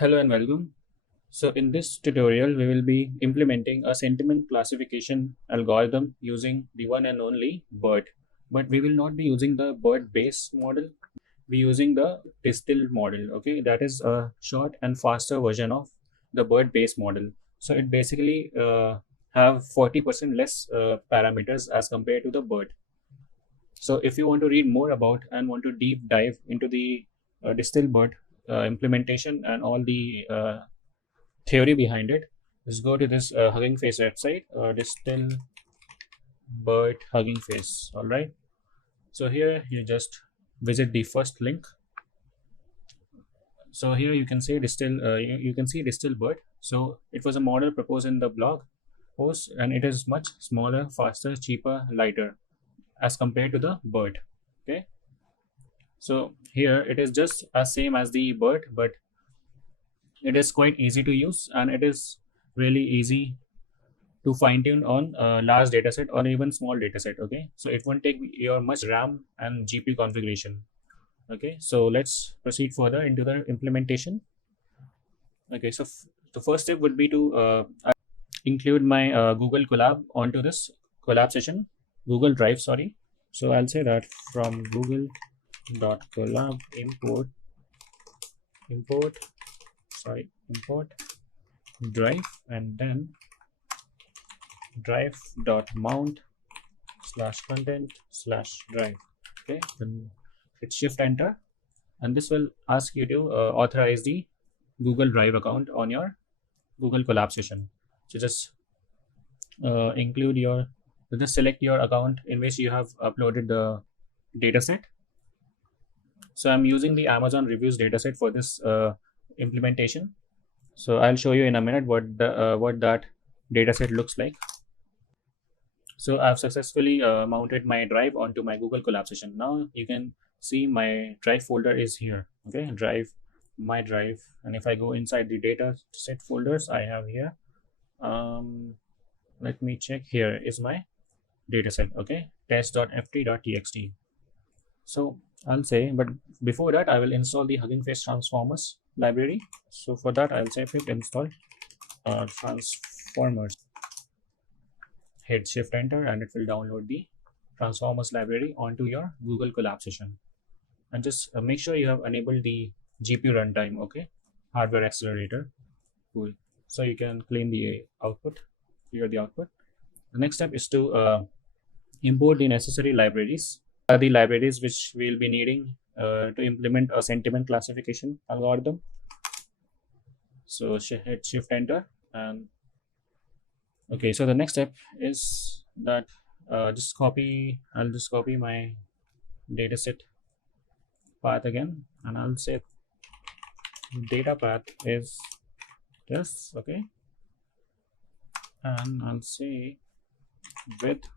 Hello and welcome. So in this tutorial, we will be implementing a sentiment classification algorithm using the one and only BERT. But we will not be using the BERT base model. We're using the DistilBERT model. Okay, that is a short and faster version of the BERT base model. So it basically have 40% less parameters as compared to the BERT. So if you want to read more about and want to deep dive into the DistilBERT implementation and all the theory behind it, just go to this Hugging Face website, DistilBERT Hugging Face. All right. So here you just visit the first link. So here you can see you can see DistilBERT. So it was a model proposed in the blog post, and it is much smaller, faster, cheaper, lighter as compared to the BERT. Okay. So here it is just as same as the BERT, but it is quite easy to use and it is really easy to fine tune on a large dataset or even small dataset. Okay, so it won't take your much RAM and GPU configuration. Okay, so let's proceed further into the implementation. Okay, so the first step would be to include my Google Colab onto this collab session, Google Drive, sorry. So I'll say that from google.collab import drive, and then drive.mount /content/drive. Okay, then hit shift enter, and this will ask you to authorize the Google Drive account on your Google Collab session. So just just select your account in which you have uploaded the dataset. So I'm using the Amazon reviews dataset for this implementation. So I'll show you in a minute what that dataset looks like. So I've successfully mounted my drive onto my Google Collab session. Now you can see my drive folder is here. Okay, my drive, and if I go inside the data set folders I have here, let me check. Here is my dataset. Okay, test.ft.txt. So I'll say, but before that I will install the Hugging Face transformers library. So for that I'll say pip install transformers. Hit shift enter, and it will download the transformers library onto your Google Collab session. And just make sure you have enabled the GPU runtime. Okay, hardware accelerator. Cool. So you can claim the output. Here the output. The next step is to import the necessary libraries. The libraries which we'll be needing to implement a sentiment classification algorithm. So hit shift enter, and okay, so the next step is that I'll just copy my dataset path again, and I'll say data path is this. Okay, and I'll say with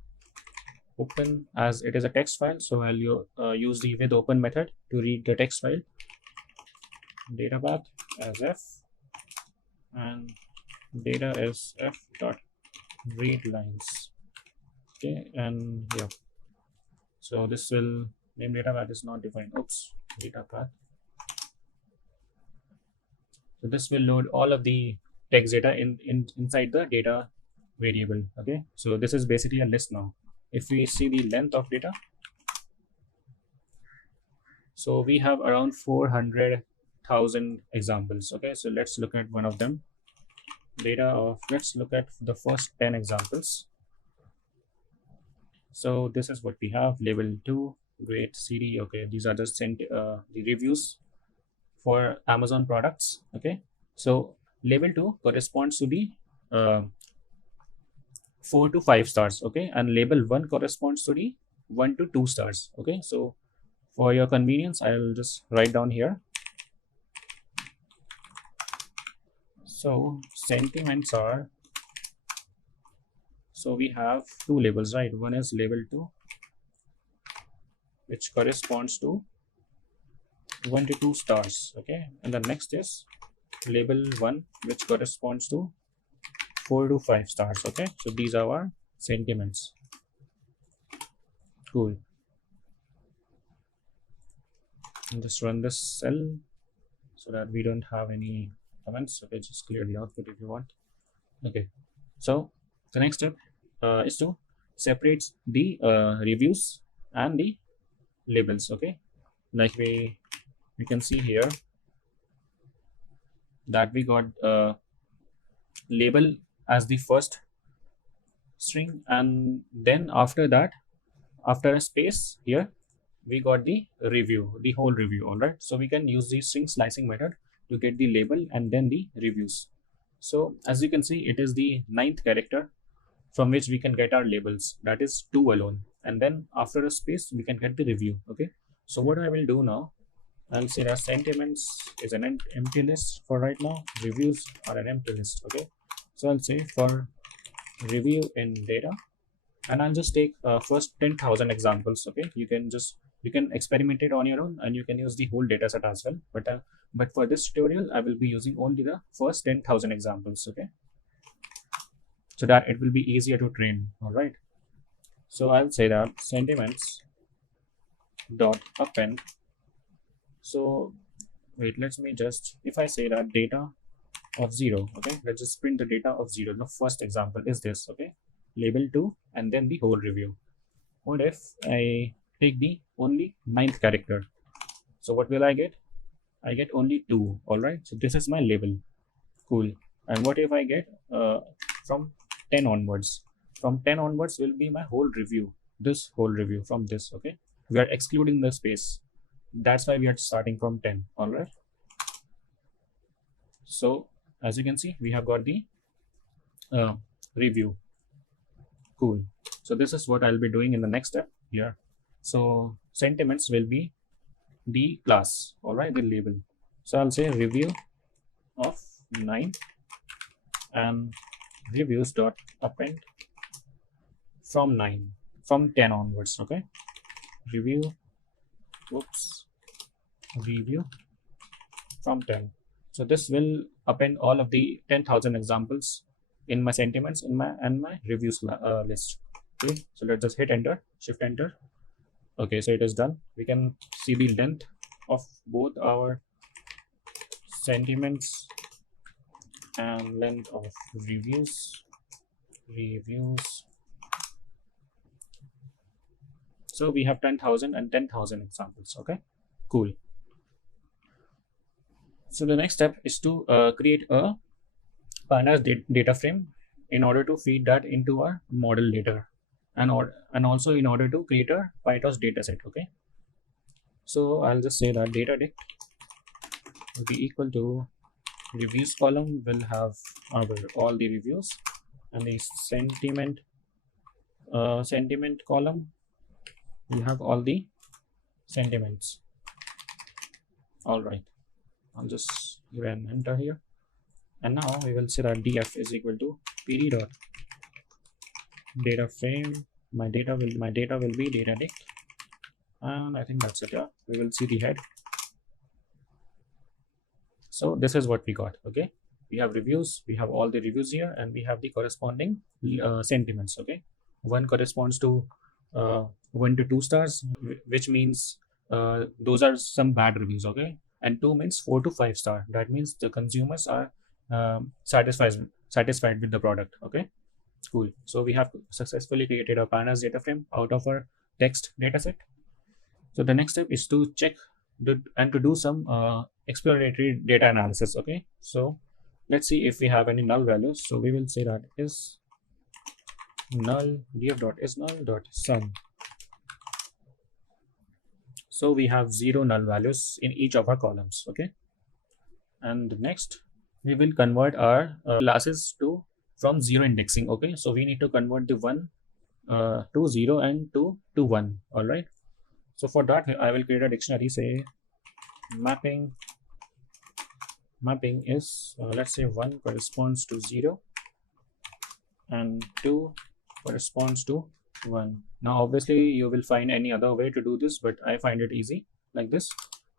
open, as it is a text file, so I'll use the with open method to read the text file. Data path as f, and data is f dot read lines. Okay, and yeah, so this will name data path is not defined. Oops, data path. So this will load all of the text data inside the data variable. Okay, so this is basically a list now. If we see the length of data, so we have around 400,000 examples. Okay, so let's look at one of them. Let's look at the first 10 examples. So this is what we have. Level 2, great CD. Okay, these are just the reviews for Amazon products. Okay, so level 2 corresponds to the 4 to 5 stars. Okay, and label 1 corresponds to the 1 to 2 stars. Okay, so for your convenience I'll just write down here. So sentiments are, so we have two labels, right? One is label 2, which corresponds to 1 to 2 stars. Okay, and the next is label 1, which corresponds to 4 to 5 stars. Okay, so these are our sentiments. Cool. And just run this cell so that we don't have any comments. Okay, just clear the output if you want. Okay, so the next step is to separate the reviews and the labels. Okay, like we can see here that we got label as the first string, and then after that, after a space here, we got the review, the whole review. All right, so we can use the string slicing method to get the label and then the reviews. So as you can see, it is the 9th character from which we can get our labels, that is 2 alone, and then after a space we can get the review. Okay, so what I will do now, I'll say that sentiments is an empty list for right now, reviews are an empty list. Okay, so I'll say for review in data, and I'll just take first 10,000 examples. Okay, you can experiment it on your own, and you can use the whole data set as well, but for this tutorial I will be using only the first 10,000 examples. Okay, so that it will be easier to train. All right, so I'll say that sentiments dot append. So wait, let me just, if I say that data of 0, okay, let's just print the data of 0. The first example is this. Okay, label 2 and then the whole review. What if I take the only 9th character? So what will I get? I get only 2. All right, so this is my label. Cool. And what if I get from 10 onwards? From 10 onwards will be my whole review, this whole review from this. Okay, we are excluding the space, that's why we are starting from 10. All right, so as you can see, we have got the review. Cool. So this is what I'll be doing in the next step here. So sentiments will be the class. All right, the label. So I'll say review of 9 and reviews dot append from 9, from 10 onwards. Okay, review from 10. So this will append all of the 10,000 examples in my sentiments in my reviews list. Okay, so let's just hit enter, shift enter. Okay, so it is done. We can see the length of both our sentiments and length of reviews. So we have 10,000 and 10,000 examples. Okay, cool. So the next step is to create a pandas data frame in order to feed that into our model later, and also in order to create a Pytorch dataset. Okay, so I'll just say that data dict will be equal to reviews column will have all the reviews, and the sentiment column will have all the sentiments. All right, I'll just give an enter here, and now we will say that df is equal to pd dot data frame. My data will be data dict, and I think that's it. Yeah, we will see the head. So this is what we got. Okay, we have reviews, we have all the reviews here, and we have the corresponding sentiments. Okay, one corresponds to 1 to 2 stars, which means those are some bad reviews. Okay, and 2 means 4 to 5 star. That means the consumers are satisfied with the product. Okay, cool. So we have successfully created a pandas data frame out of our text dataset. So the next step is to check and to do some exploratory data analysis. Okay, so let's see if we have any null values. So we will say that is null df.isNull.sum. So we have 0 null values in each of our columns. Okay, and next we will convert our classes to from 0 indexing. Okay, so we need to convert the 1 to 0 and 2 to 1. All right, so for that I will create a dictionary. Say mapping is let's say 1 corresponds to 0 and 2 corresponds to 1. Now obviously you will find any other way to do this, but I find it easy like this.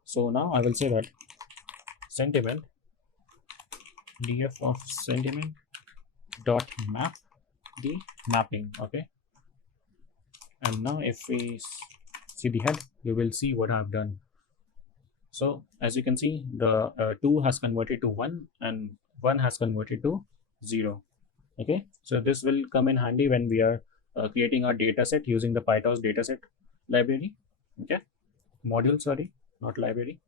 So now I will say that sentiment df of sentiment dot map the mapping. Okay, and now if we see the head, you will see what I've done. So as you can see, the 2 has converted to 1 and 1 has converted to 0. Okay, so this will come in handy when we are creating our data set using the Pytorch dataset library. Okay, module, sorry, not library.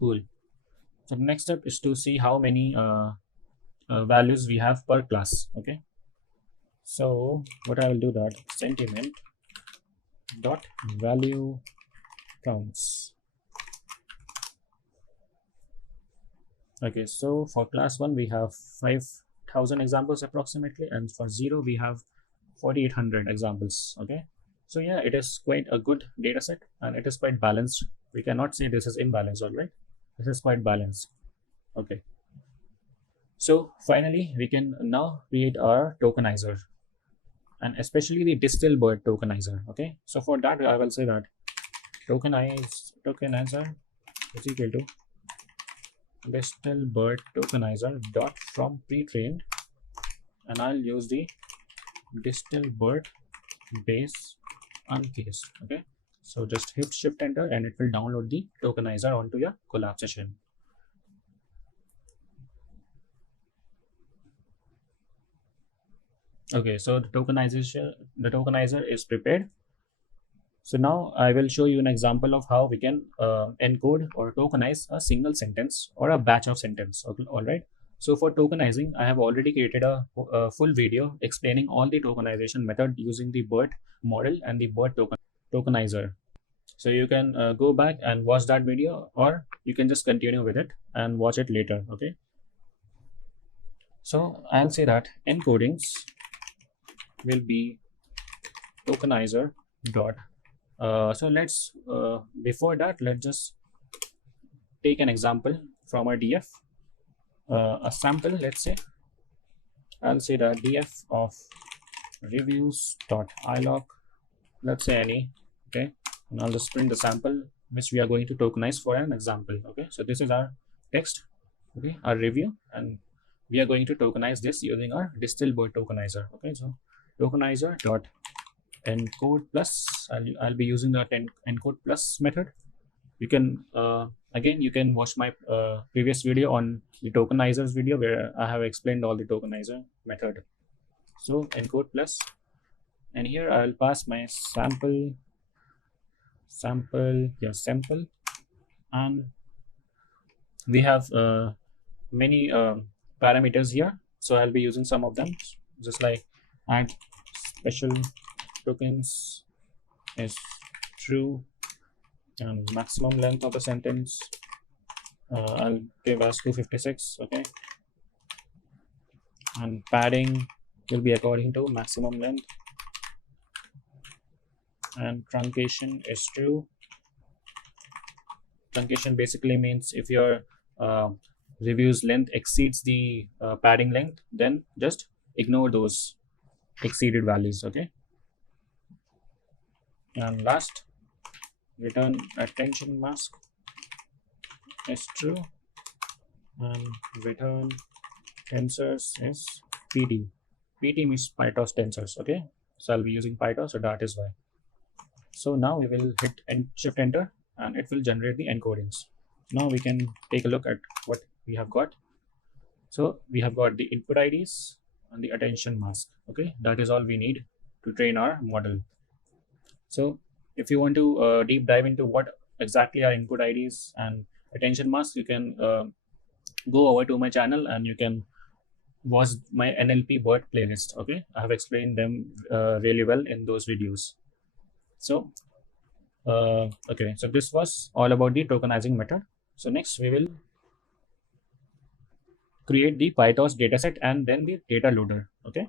Cool. So the next step is to see how many values we have per class. Okay, so what I will do that sentiment dot value counts. Okay, so for class 1 we have 5,000 examples approximately, and for 0 we have 4,800 examples. Okay, so yeah, it is quite a good data set and it is quite balanced. We cannot say this is imbalanced, all right? This is quite balanced. Okay, so finally we can now create our tokenizer, and especially the DistilBERT tokenizer. Okay, so for that I will say that tokenizer is equal to DistilBERT tokenizer dot from pre-trained, and I'll use the DistilBERT base uncased. Okay, so just hit shift enter and it will download the tokenizer onto your collab session. Okay, so the tokenizer is prepared. So now I will show you an example of how we can encode or tokenize a single sentence or a batch of sentence. Okay, all right. So for tokenizing, I have already created a full video explaining all the tokenization method using the BERT model and the BERT tokenizer. So you can go back and watch that video, or you can just continue with it and watch it later. Okay. So I'll say that encodings will be tokenizer dot. So let's before that, let's just take an example from our DF, a sample. Let's say I'll say the DF of reviews.ilog, let's say any. Okay, and I'll just print the sample which we are going to tokenize for an example. Okay, so this is our text, okay, our review, and we are going to tokenize this using our DistilBERT tokenizer. Okay, so tokenizer dot encode plus, I'll be using the encode plus method. You can again, you can watch my previous video on the tokenizers video where I have explained all the tokenizer method. So encode plus, and here I'll pass my sample, and we have many parameters here, so I'll be using some of them, just like add special tokens is true, and maximum length of the sentence I'll give as 256. Okay, and padding will be according to maximum length, and truncation is true. Truncation basically means if your review's length exceeds the padding length, then just ignore those exceeded values. Okay, and last, return attention mask is true, and return tensors is PT. PT means Pytorch tensors. Okay, so I'll be using Pytorch, so that is why. So now we will hit shift enter and it will generate the encodings. Now we can take a look at what we have got. So we have got the input IDs and the attention mask. Okay, that is all we need to train our model. So if you want to deep dive into what exactly are input IDs and attention masks, you can go over to my channel and you can watch my NLP BERT playlist. Okay, I have explained them really well in those videos. So okay, so this was all about the tokenizing method. So next we will create the Pytorch dataset and then the data loader. Okay,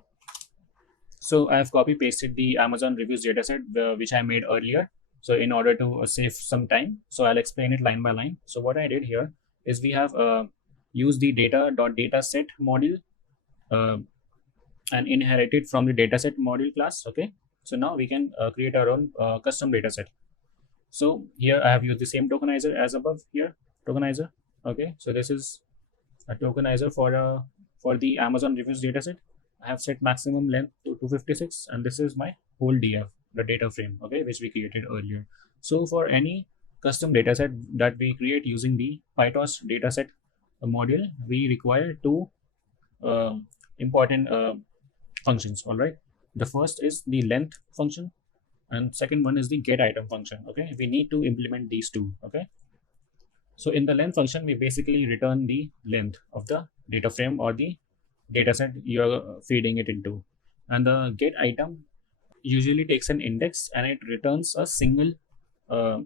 so I have copy pasted the Amazon reviews dataset which I made earlier. So in order to save some time, so I'll explain it line by line. So what I did here is we have used the data.dataset module and inherited from the dataset module class. Okay, so now we can create our own custom dataset. So here I have used the same tokenizer as above here, tokenizer. Okay, so this is a tokenizer for the Amazon reviews dataset. I have set maximum length to 256, and this is my whole DF, the data frame, okay, which we created earlier. So for any custom dataset that we create using the Pytorch dataset module, we require two uh, important functions. All right. The first is the length function, and second one is the get item function. Okay, we need to implement these two. Okay, so in the length function, we basically return the length of the data frame or the dataset you're feeding it into, and the get item usually takes an index and it returns a single uh,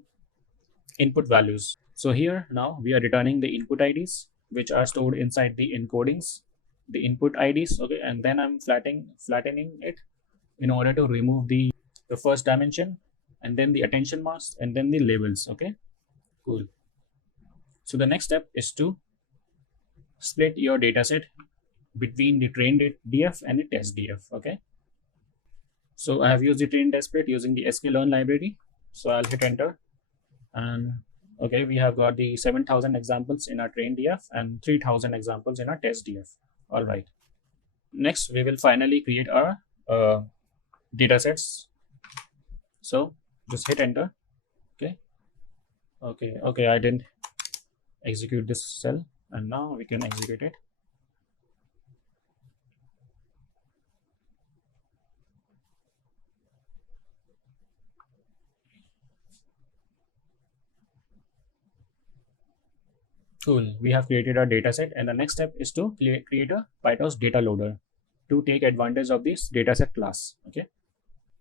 input values. So here now we are returning the input IDs which are stored inside the encodings, the input IDs. Okay, and then I'm flattening it in order to remove the first dimension, and then the attention mask, and then the labels. Okay, cool. So the next step is to split your dataset between the trained DF and the test DF. Okay, so I have used the trained test split using the sklearn library. So I'll hit enter, and okay, we have got the 7,000 examples in our trained DF and 3,000 examples in our test DF. All right. Next, we will finally create our datasets. So just hit enter. Okay, I didn't execute this cell, and now we can execute it. Cool. We have created our dataset, and the next step is to create a Pytorch data loader to take advantage of this dataset class. Okay.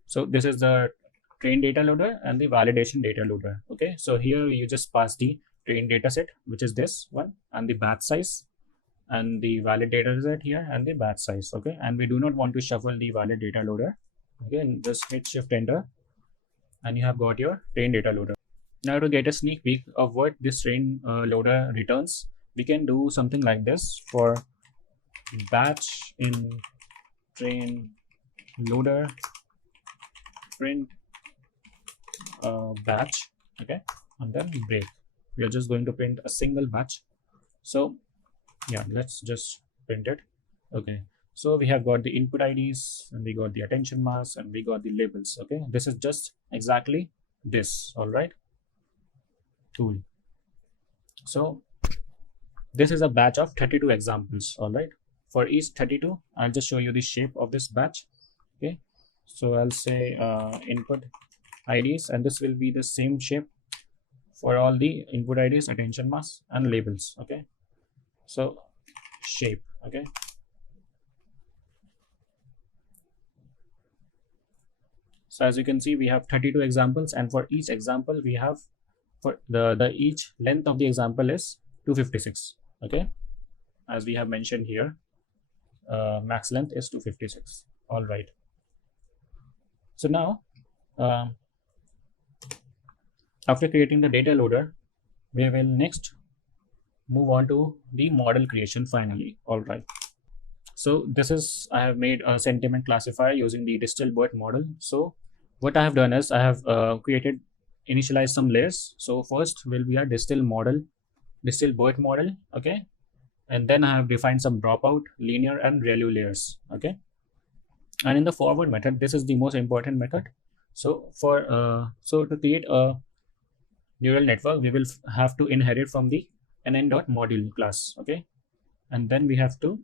So this is the train data loader and the validation data loader. Okay. So here you just pass the train dataset, which is this one, and the batch size, and the valid dataset here, and the batch size. Okay. And we do not want to shuffle the valid data loader. Okay. And just hit shift enter, and you have got your train data loader. Now to get a sneak peek of what this train loader returns, we can do something like this for batch in train loader print batch. Okay, and then break. We are just going to print a single batch. So yeah, let's just print it. Okay, so we have got the input IDs, and we got the attention mask, and we got the labels. Okay, this is just exactly this. All right. Cool. So this is a batch of 32 examples. All right. For each 32, I'll just show you the shape of this batch. Okay. So I'll say input IDs, and this will be the same shape for all the input IDs, attention mask, and labels. Okay. So shape. Okay. So as you can see, we have 32 examples, and for each example, we have for the each length of the example is 256. Okay, as we have mentioned here, max length is 256. All right. So now after creating the data loader, we will next move on to the model creation finally. All right. So this is, I have made a sentiment classifier using the DistilBERT model. So what I have done is I have initialize some layers. So first will be a DistilBERT model. Okay, and then I have defined some dropout, linear, and ReLU layers. Okay, and in the forward method, this is the most important method. So for so to create a neural network, we will have to inherit from the nn.module class. Okay, and then we have to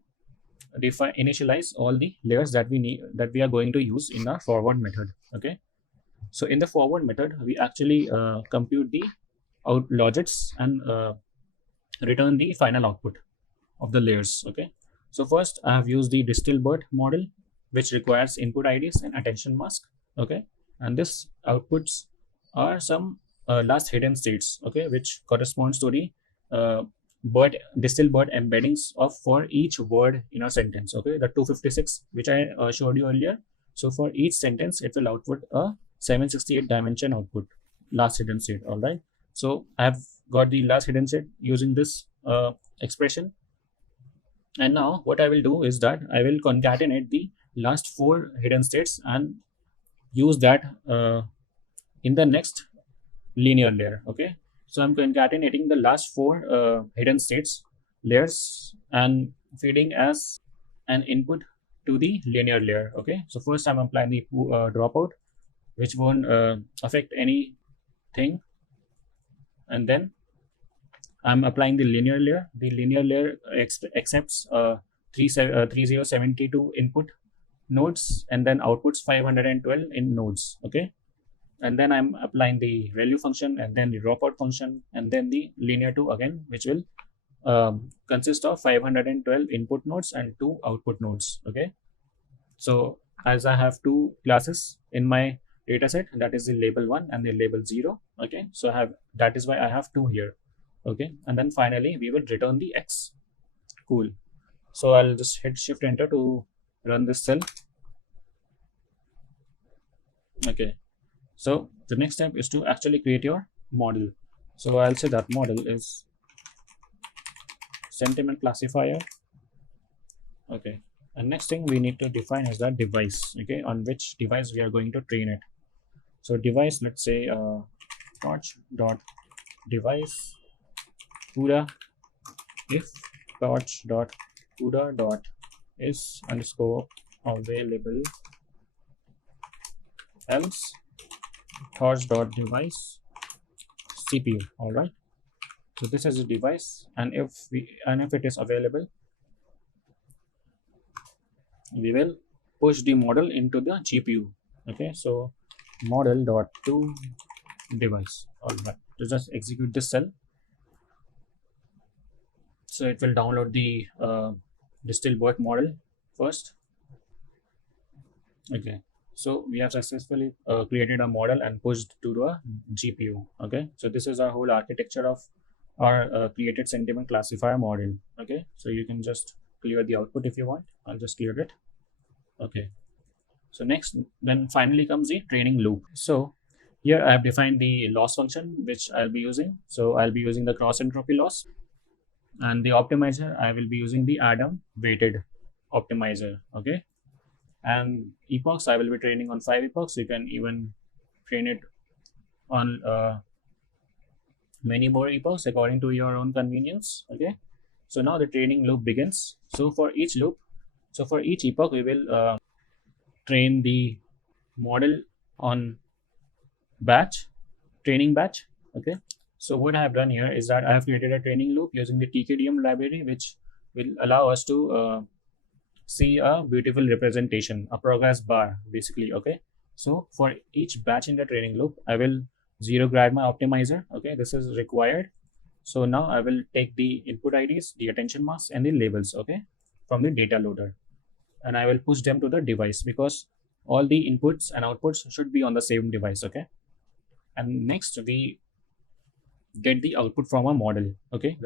initialize all the layers that we are going to use in our forward method. Okay, so in the forward method, we actually compute the logits and return the final output of the layers. Okay, so first I have used the DistilBERT model, which requires input IDs and attention mask. Okay, and this outputs are some last hidden states. Okay, which corresponds to the DistilBERT embeddings of for each word in a sentence. Okay, the 256 which I showed you earlier. So for each sentence, it will output a 768 dimension output, last hidden state. All right. So I have got the last hidden state using this expression. And now what I will do is that I will concatenate the last 4 hidden states and use that in the next linear layer. Okay. So I'm concatenating the last 4 hidden states layers and feeding as an input to the linear layer. Okay. So first I'm applying the dropout, which won't affect anything and then I'm applying the linear layer. The linear layer accepts 3072 input nodes and then outputs 512 in nodes. Okay, and then I'm applying the value function and then the dropout function and then the linear 2 again, which will consist of 512 input nodes and 2 output nodes. Okay, so as I have 2 classes in my dataset, that is the label 1 and the label 0. Okay, so that is why I have 2 here. Okay, and then finally we will return the X. Cool. So I'll just hit Shift Enter to run this cell. Okay, so the next step is to actually create your model. So I'll say that model is sentiment classifier. Okay, and next thing we need to define is that device. Okay, on which device we are going to train it. So device, let's say torch dot device CUDA if torch dot CUDA dot is underscore available, else torch dot device CPU. All right, so this is a device, and if it is available, we will push the model into the GPU. Okay, so model dot to device. All right, to just execute this cell. So it will download the DistilBERT model first. Okay, so we have successfully created a model and pushed to the GPU. Okay, so this is our whole architecture of our created sentiment classifier model. Okay, so you can just clear the output if you want. I'll just clear it. Okay, so next, then finally comes the training loop. So here I have defined the loss function which I'll be using. So I'll be using the cross entropy loss, and the optimizer I will be using the Adam weighted optimizer. Okay, and epochs I will be training on 5 epochs. You can even train it on many more epochs according to your own convenience. Okay, so now the training loop begins. So for each epoch we will train the model on training batch. Okay, so what I have done here is that I have created a training loop using the TKDM library, which will allow us to see a beautiful representation, a progress bar basically. Okay, so for each batch in the training loop, I will zero grad my optimizer. Okay, this is required. So now I will take the input IDs, the attention masks, and the labels, okay, from the data loader, and I will push them to the device because all the inputs and outputs should be on the same device. Okay, and next we get the output from a model. Okay,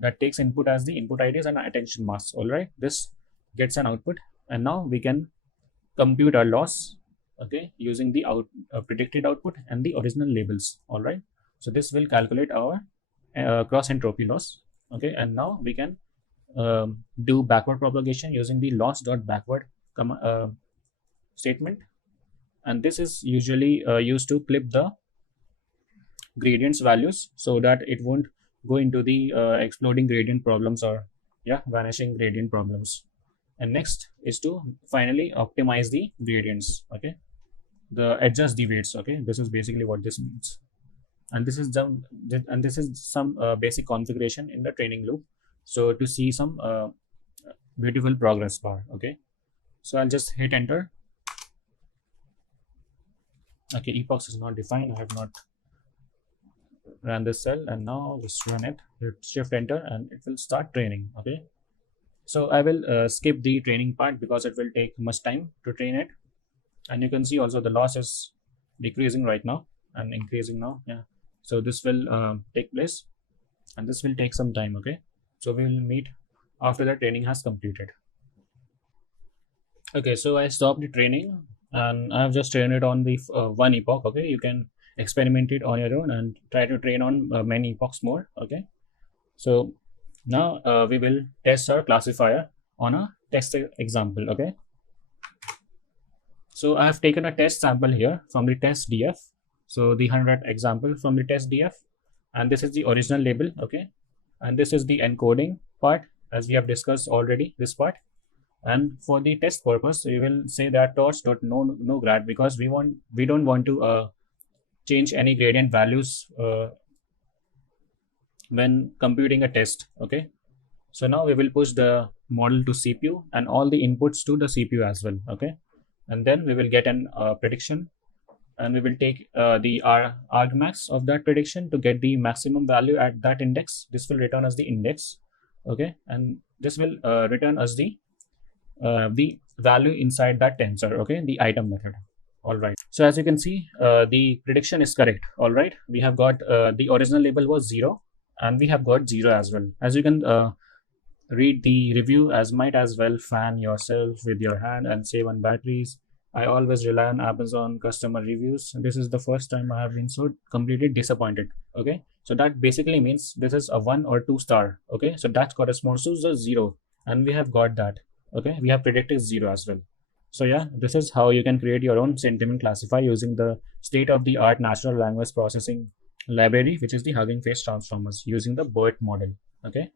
that takes input as the input IDs and attention masks. All right, this gets an output, and now we can compute our loss, okay, using the predicted output and the original labels. All right, so this will calculate our cross entropy loss. Okay, and now we can do backward propagation using the loss.backward statement, and this is usually used to clip the gradients values so that it won't go into the exploding gradient problems or vanishing gradient problems. And next is to finally optimize the gradients. Okay, the adjust the weights. Okay, this is basically what this means, and this is some basic configuration in the training loop, so to see some beautiful progress bar. Okay, so I'll just hit enter. Okay, epochs is not defined. I have not run this cell, and now just run it. Hit shift enter and it will start training. Okay, so I will skip the training part because it will take much time to train it, and you can see also the loss is decreasing right now and increasing now. Yeah, so this will take place, and this will take some time. Okay, so we will meet after the training has completed. Okay, so I stopped the training and I have just trained it on the one epoch. Okay, you can experiment it on your own and try to train on many epochs more. Okay, so now we will test our classifier on a test example. Okay, so I have taken a test sample here from the test df, so the 100 example from the test df, and this is the original label. Okay, and this is the encoding part, as we have discussed already, this part. And for the test purpose, we will say that torch.no grad, because we don't want to change any gradient values when computing a test. Okay, so now we will push the model to CPU and all the inputs to the CPU as well. Okay, and then we will get an prediction, and we will take the argmax of that prediction to get the maximum value at that index. This will return us the index. Okay, and this will return us the value inside that tensor. Okay, the item method. All right, so as you can see, the prediction is correct. All right, we have got the original label was 0, and we have got 0 as well. As you can read the review, as might as well fan yourself with your hand and save on batteries. I always rely on Amazon customer reviews. This is the first time I have been so completely disappointed. Okay, so that basically means this is a 1 or 2 star. Okay, so that corresponds to the 0, and we have got that. Okay, we have predicted 0 as well. So yeah, this is how you can create your own sentiment classifier using the state-of-the-art natural language processing library, which is the Hugging Face transformers, using the BERT model. Okay.